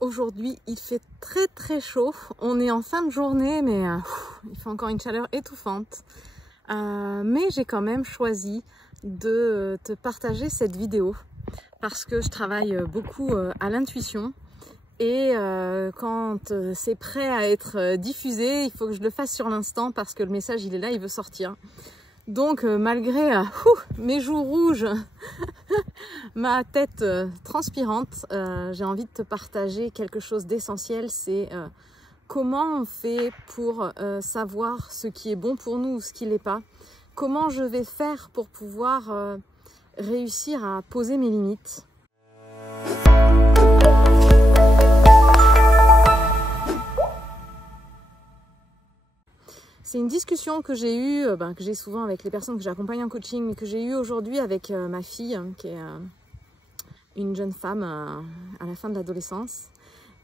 Aujourd'hui, il fait très chaud. On est en fin de journée, mais il fait encore une chaleur étouffante. Mais j'ai quand même choisi de te partager cette vidéo parce que je travaille beaucoup à l'intuition. Et quand c'est prêt à être diffusé, il faut que je le fasse sur l'instant parce que le message, il est là, il veut sortir. Donc malgré mes joues rouges, ma tête transpirante, j'ai envie de te partager quelque chose d'essentiel. C'est comment on fait pour savoir ce qui est bon pour nous ou ce qui l'est pas. Comment je vais faire pour pouvoir réussir à poser mes limites. C'est une discussion que j'ai eue, que j'ai souvent avec les personnes que j'accompagne en coaching, mais que j'ai eue aujourd'hui avec ma fille, qui est une jeune femme à la fin de l'adolescence,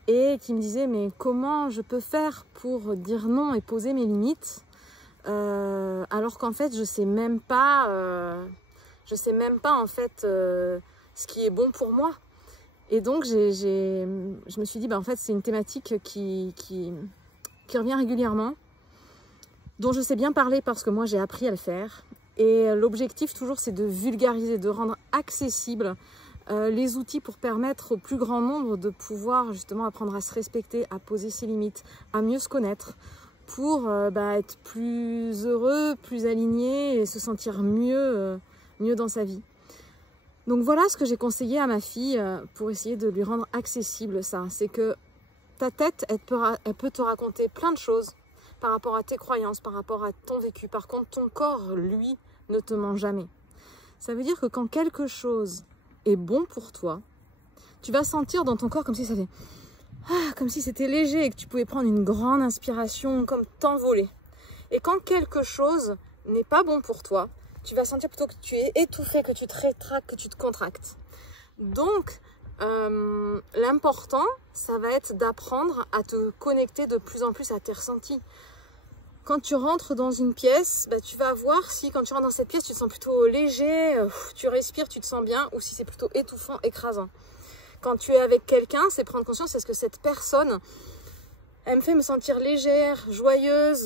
et qui me disait mais comment je peux faire pour dire non et poser mes limites, alors qu'en fait je sais même pas en fait ce qui est bon pour moi. Et donc je me suis dit en fait c'est une thématique qui revient régulièrement, dont je sais bien parler parce que moi j'ai appris à le faire. Et l'objectif toujours c'est de vulgariser, de rendre accessible les outils pour permettre au plus grand nombre de pouvoir justement apprendre à se respecter, à poser ses limites, à mieux se connaître pour être plus heureux, plus aligné et se sentir mieux dans sa vie. Donc voilà ce que j'ai conseillé à ma fille pour essayer de lui rendre accessible ça. C'est que ta tête, elle peut te raconter plein de choses par rapport à tes croyances, par rapport à ton vécu. Par contre, ton corps, lui, ne te ment jamais. Ça veut dire que quand quelque chose est bon pour toi, tu vas sentir dans ton corps comme si ça fait comme si c'était léger et que tu pouvais prendre une grande inspiration, comme t'envoler. Et quand quelque chose n'est pas bon pour toi, tu vas sentir plutôt que tu es étouffé, que tu te rétractes, que tu te contractes. Donc, l'important, ça va être d'apprendre à te connecter de plus en plus à tes ressentis. Quand tu rentres dans une pièce, tu vas voir si quand tu rentres dans cette pièce, tu te sens plutôt léger, tu respires, tu te sens bien, ou si c'est plutôt étouffant, écrasant. Quand tu es avec quelqu'un, c'est prendre conscience, est-ce que cette personne, elle me fait me sentir légère, joyeuse,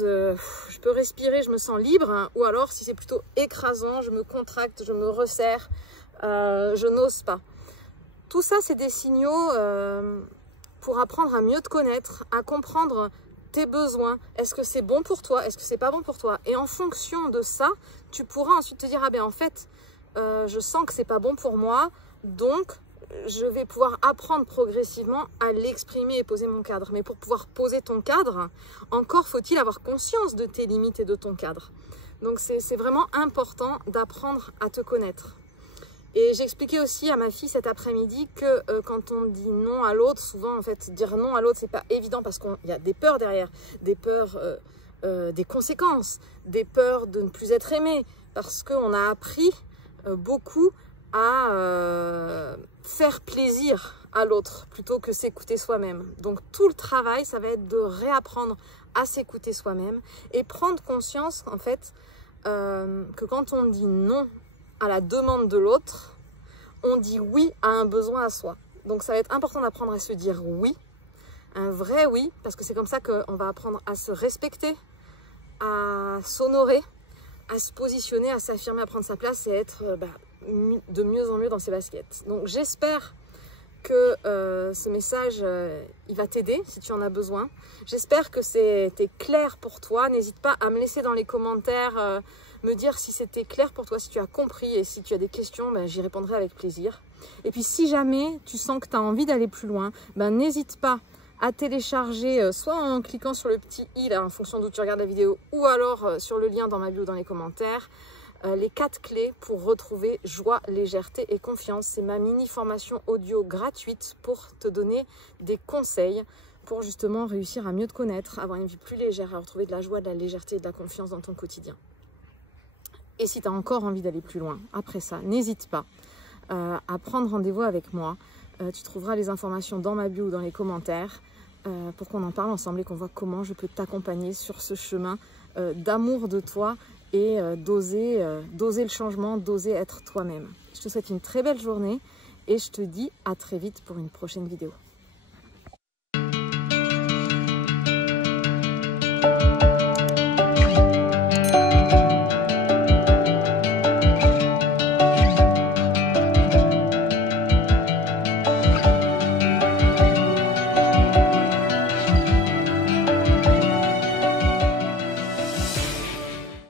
je peux respirer, je me sens libre, hein, ou alors si c'est plutôt écrasant, je me contracte, je me resserre, je n'ose pas. Tout ça, c'est des signaux pour apprendre à mieux te connaître, à comprendre tes besoins. Est-ce que c'est bon pour toi? Est-ce que c'est pas bon pour toi? Et en fonction de ça, tu pourras ensuite te dire, en fait, je sens que c'est pas bon pour moi, donc je vais pouvoir apprendre progressivement à l'exprimer et poser mon cadre. Mais pour pouvoir poser ton cadre, encore faut-il avoir conscience de tes limites et de ton cadre. Donc c'est vraiment important d'apprendre à te connaître. Et j'expliquais aussi à ma fille cet après-midi que quand on dit non à l'autre, souvent en fait dire non à l'autre c'est pas évident parce qu'il y a des peurs derrière, des peurs des conséquences, des peurs de ne plus être aimé, parce qu'on a appris beaucoup à faire plaisir à l'autre plutôt que s'écouter soi-même. Donc tout le travail, ça va être de réapprendre à s'écouter soi-même et prendre conscience en fait que quand on dit non à la demande de l'autre, on dit oui à un besoin à soi. Donc ça va être important d'apprendre à se dire oui, un vrai oui, parce que c'est comme ça qu'on va apprendre à se respecter, à s'honorer, à se positionner, à s'affirmer, à prendre sa place et être de mieux en mieux dans ses baskets. Donc j'espère que ce message, il va t'aider si tu en as besoin. J'espère que c'était clair pour toi. N'hésite pas à me laisser dans les commentaires, me dire si c'était clair pour toi, si tu as compris, et si tu as des questions, j'y répondrai avec plaisir. Et puis si jamais tu sens que tu as envie d'aller plus loin, n'hésite pas à télécharger, soit en cliquant sur le petit i là, en fonction d'où tu regardes la vidéo, ou alors sur le lien dans ma bio dans les commentaires, les 4 clés pour retrouver joie, légèreté et confiance. C'est ma mini formation audio gratuite pour te donner des conseils pour justement réussir à mieux te connaître, avoir une vie plus légère, à retrouver de la joie, de la légèreté et de la confiance dans ton quotidien. Et si tu as encore envie d'aller plus loin, après ça, n'hésite pas à prendre rendez-vous avec moi. Tu trouveras les informations dans ma bio ou dans les commentaires pour qu'on en parle ensemble et qu'on voit comment je peux t'accompagner sur ce chemin d'amour de toi et d'oser le changement, d'oser être toi-même. Je te souhaite une très belle journée et je te dis à très vite pour une prochaine vidéo.